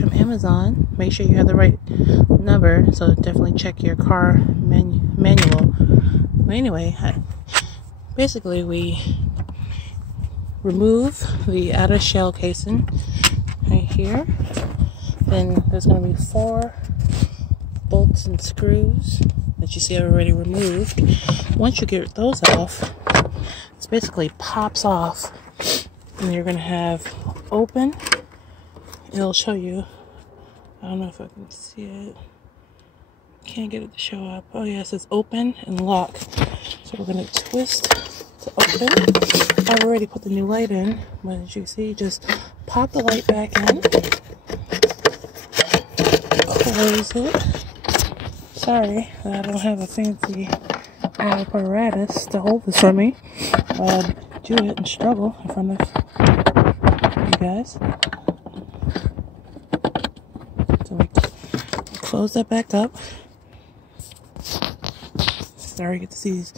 from Amazon. Make sure you have the right number, so definitely check your car manual. But anyway, basically we remove the outer shell casing right here. Then there's going to be 4 bolts and screws that you see I've already removed. Once you get those off, it basically pops off, and you're going to have open. It'll show you. I don't know if I can see it. Can't get it to show up. Oh yes, it's open and lock. So we're going to twist to open. I've already put the new light in, but as you see, just pop the light back in. Close it. Sorry that I don't have a fancy apparatus to hold this for me. I'd do it and struggle in front of you guys. So we close that back up. Sorry, you get to see these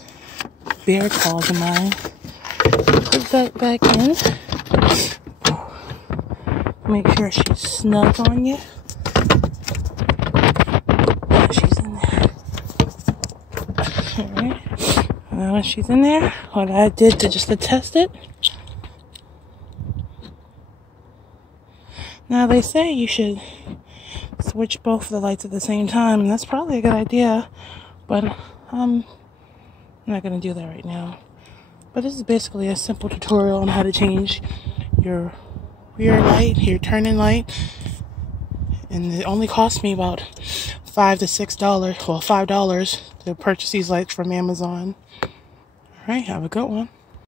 bear claws of mine. Put that back in. Make sure she's snug on you. She's in there. Alright. Now when she's in there, what I did to test it. Now they say you should switch both of the lights at the same time, and that's probably a good idea, but I'm not going to do that right now. But this is basically a simple tutorial on how to change your rear light, your turning light, and it only cost me about $5 to $6, well $5 to purchase these lights from Amazon. Alright, have a good one.